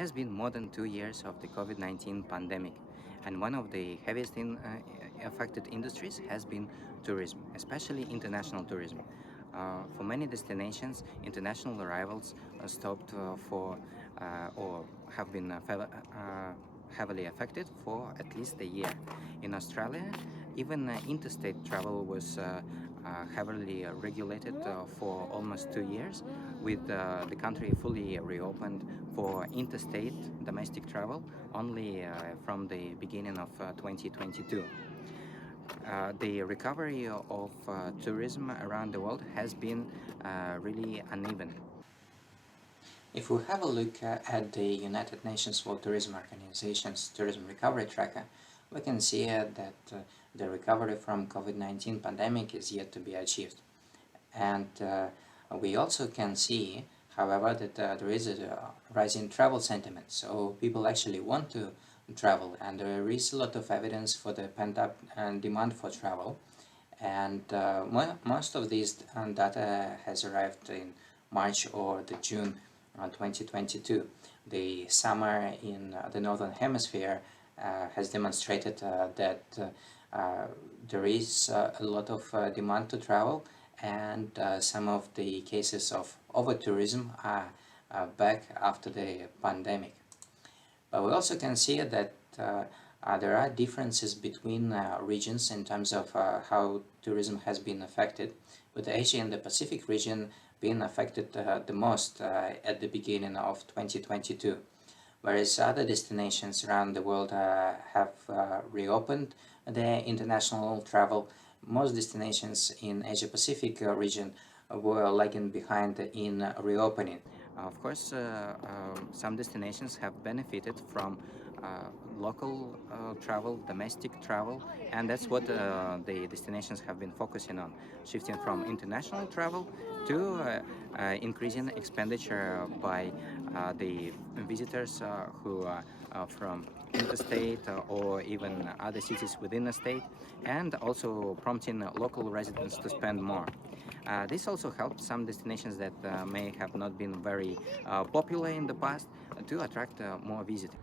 has been more than 2 years of the COVID-19 pandemic, and one of the heaviest affected industries has been tourism, especially international tourism. For many destinations, international arrivals stopped or have been heavily affected for at least a year. In Australia, even interstate travel was heavily regulated for almost 2 years, with the country fully reopened for interstate domestic travel only from the beginning of 2022. The recovery of tourism around the world has been really uneven. If we have a look at the United Nations World Tourism Organization's Tourism Recovery Tracker, we can see that the recovery from COVID-19 pandemic is yet to be achieved. And we also can see, however, that there is a rise in travel sentiment. So people actually want to travel, and there is a lot of evidence for the pent-up demand for travel. And most of these data has arrived in March or the June 2022. The summer in the Northern Hemisphere has demonstrated that there is a lot of demand to travel, and some of the cases of over-tourism are back after the pandemic. But we also can see that there are differences between regions in terms of how tourism has been affected, with Asia and the Pacific region being affected the most at the beginning of 2022, whereas other destinations around the world have reopened their international travel. Most destinations in Asia Pacific region were lagging behind in reopening. Of course, some destinations have benefited from local travel, domestic travel, and that's what the destinations have been focusing on, shifting from international travel to increasing expenditure by the visitors who are from interstate or even other cities within the state, and also prompting local residents to spend more. This also helps some destinations that may have not been very popular in the past to attract more visitors.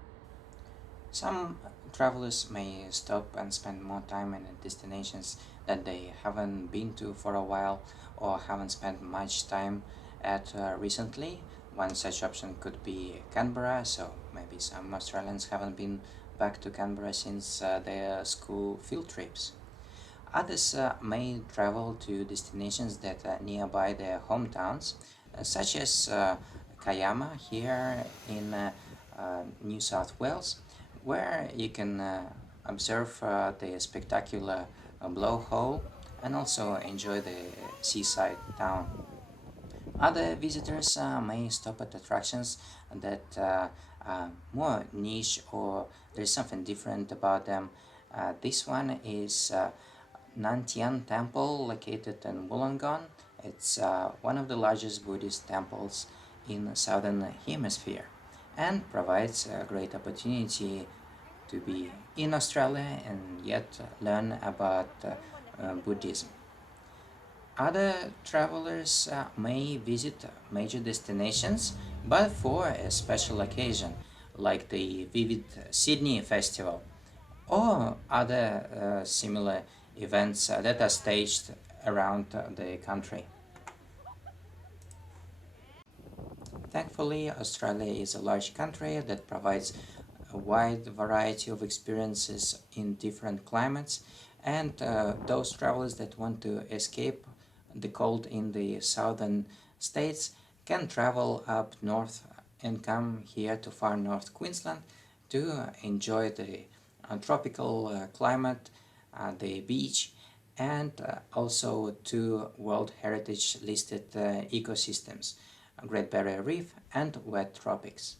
Some travelers may stop and spend more time in destinations that they haven't been to for a while or haven't spent much time at recently. One such option could be Canberra, so maybe some Australians haven't been back to Canberra since their school field trips. Others may travel to destinations that are nearby their hometowns, such as Kayama here in New South Wales, where you can observe the spectacular blowhole and also enjoy the seaside town. Other visitors may stop at attractions that are more niche, or there's something different about them. This one is Nantian Temple, located in Wollongong. It's one of the largest Buddhist temples in southern hemisphere, and provides a great opportunity to be in Australia and yet learn about Buddhism. Other travelers may visit major destinations, but for a special occasion, like the Vivid Sydney Festival or other similar events that are staged around the country. Thankfully, Australia is a large country that provides a wide variety of experiences in different climates, and those travelers that want to escape the cold in the southern states can travel up north and come here to far north Queensland to enjoy the tropical climate, the beach, and also two World Heritage listed ecosystems, Great Barrier Reef and wet tropics.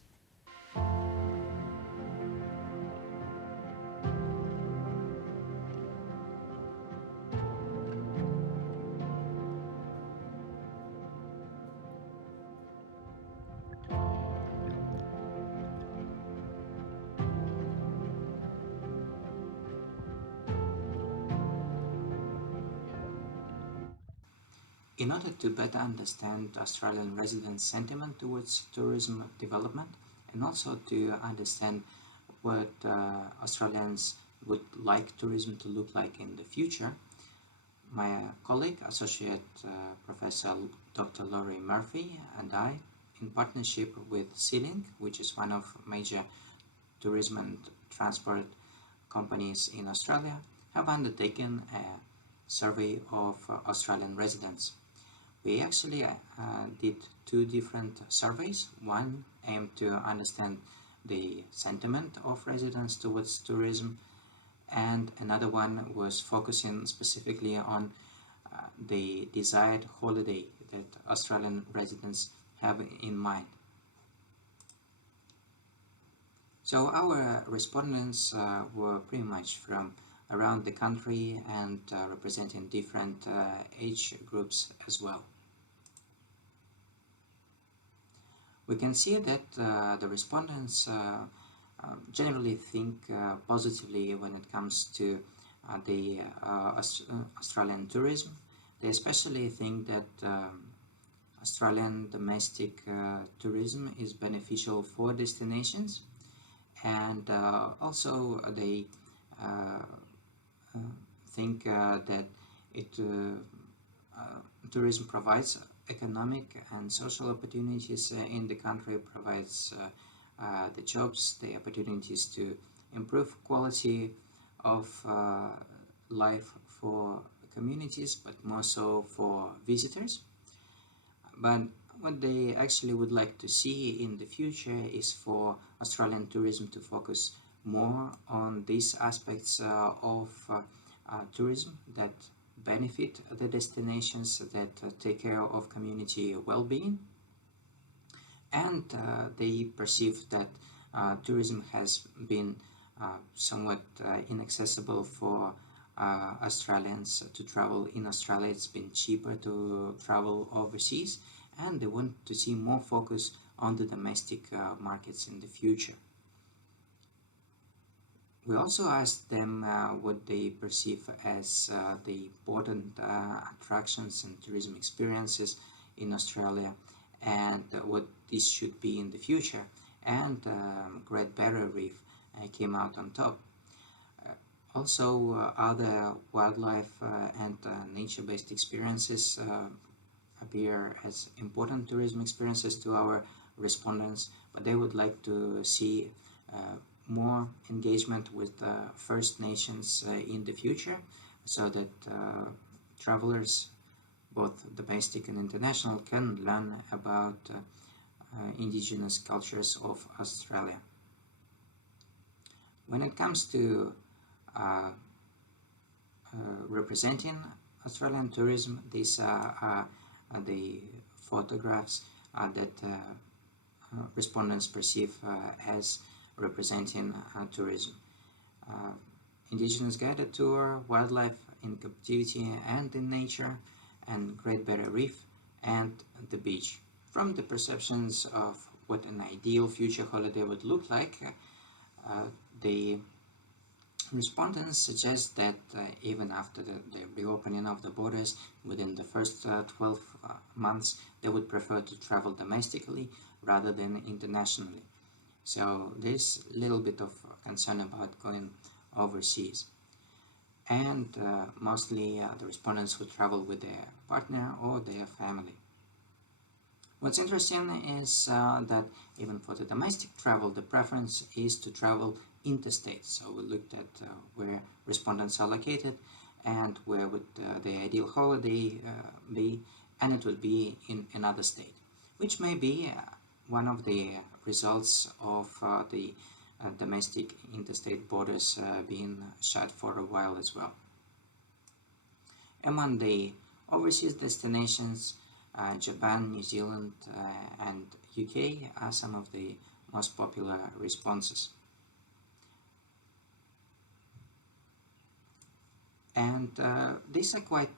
In order to better understand Australian residents' sentiment towards tourism development, and also to understand what Australians would like tourism to look like in the future. My colleague, Associate Professor Dr. Laurie Murphy, and I, in partnership with Sealink, which is one of major tourism and transport companies in Australia, have undertaken a survey of Australian residents. We actually did two different surveys. One aimed to understand the sentiment of residents towards tourism, and another one was focusing specifically on the desired holiday that Australian residents have in mind. So our respondents were pretty much from around the country and representing different age groups as well. We can see that the respondents generally think positively when it comes to the Australian tourism. They especially think that Australian domestic tourism is beneficial for destinations, and also they think that tourism provides economic and social opportunities in the country, provides the jobs, the opportunities to improve quality of life for communities, but more so for visitors. But what they actually would like to see in the future is for Australian tourism to focus more on these aspects of tourism that benefit the destinations, that take care of community well-being, and they perceive that tourism has been somewhat inaccessible for Australians to travel in Australia. It's been cheaper to travel overseas, and they want to see more focus on the domestic markets in the future. We also asked them what they perceive as the important attractions and tourism experiences in Australia, and what this should be in the future. And Great Barrier Reef came out on top. Also, other wildlife and nature-based experiences appear as important tourism experiences to our respondents, but they would like to see more engagement with First Nations in the future, so that travelers, both domestic and international, can learn about indigenous cultures of Australia. When it comes to representing Australian tourism, these are the photographs that respondents perceive as representing tourism. Indigenous guided tour, wildlife in captivity and in nature, and Great Barrier Reef, and the beach. From the perceptions of what an ideal future holiday would look like, the respondents suggest that even after the reopening of the borders, within the first 12 months, they would prefer to travel domestically rather than internationally. So there's a little bit of concern about going overseas. And mostly the respondents would travel with their partner or their family. What's interesting is that even for the domestic travel, the preference is to travel interstate. So we looked at where respondents are located and where would the ideal holiday be, and it would be in another state, which may be one of the results of the domestic interstate borders being shut for a while as well. Among the overseas destinations, Japan, New Zealand, and UK are some of the most popular responses. And these are quite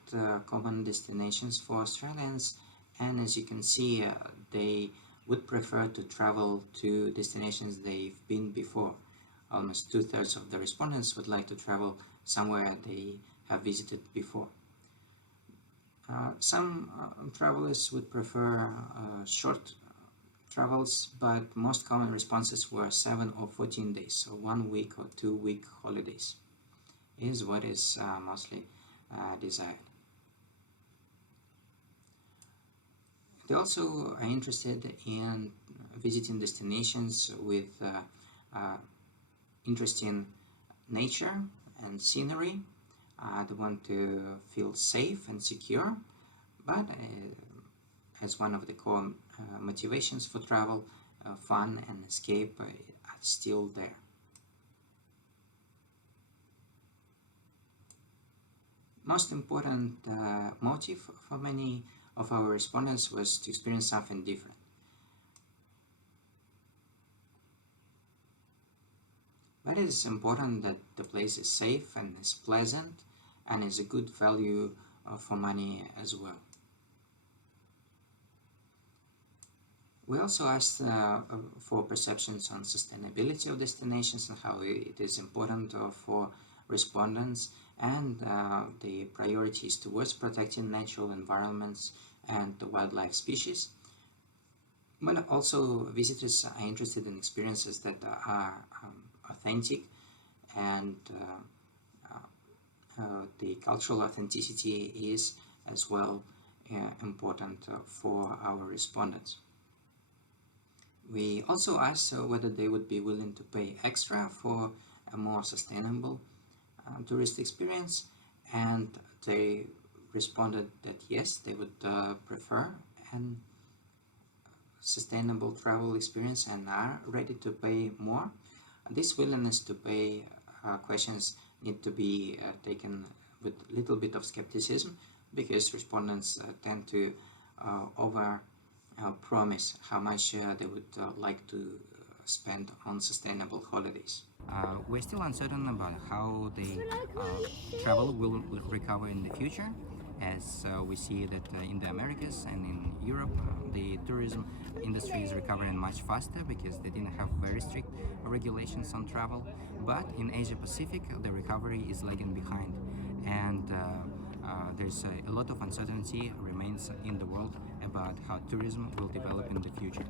common destinations for Australians, and as you can see, they would prefer to travel to destinations they've been before. Almost 2/3 of the respondents would like to travel somewhere they have visited before. Some travelers would prefer short travels, but most common responses were 7 or 14 days, so 1 week or 2 week holidays is what is mostly desired. They also are interested in visiting destinations with interesting nature and scenery. They want to feel safe and secure, but as one of the core motivations for travel, fun and escape are still there. Most important motive for many of our respondents was to experience something different. But it is important that the place is safe and is pleasant and is a good value for money as well. We also asked for perceptions on sustainability of destinations and how it is important for respondents, and the priorities towards protecting natural environments and the wildlife species. But also visitors are interested in experiences that are authentic, and the cultural authenticity is as well important for our respondents. We also asked whether they would be willing to pay extra for a more sustainable tourist experience, and they responded that yes, they would prefer an sustainable travel experience and are ready to pay more. This willingness to pay questions need to be taken with a little bit of skepticism, because respondents tend to over promise how much they would like to spend on sustainable holidays. We're still uncertain about how the travel will recover in the future, as we see that in the Americas and in Europe the tourism industry is recovering much faster because they didn't have very strict regulations on travel. But in Asia Pacific the recovery is lagging behind, and there's a lot of uncertainty remains in the world about how tourism will develop in the future.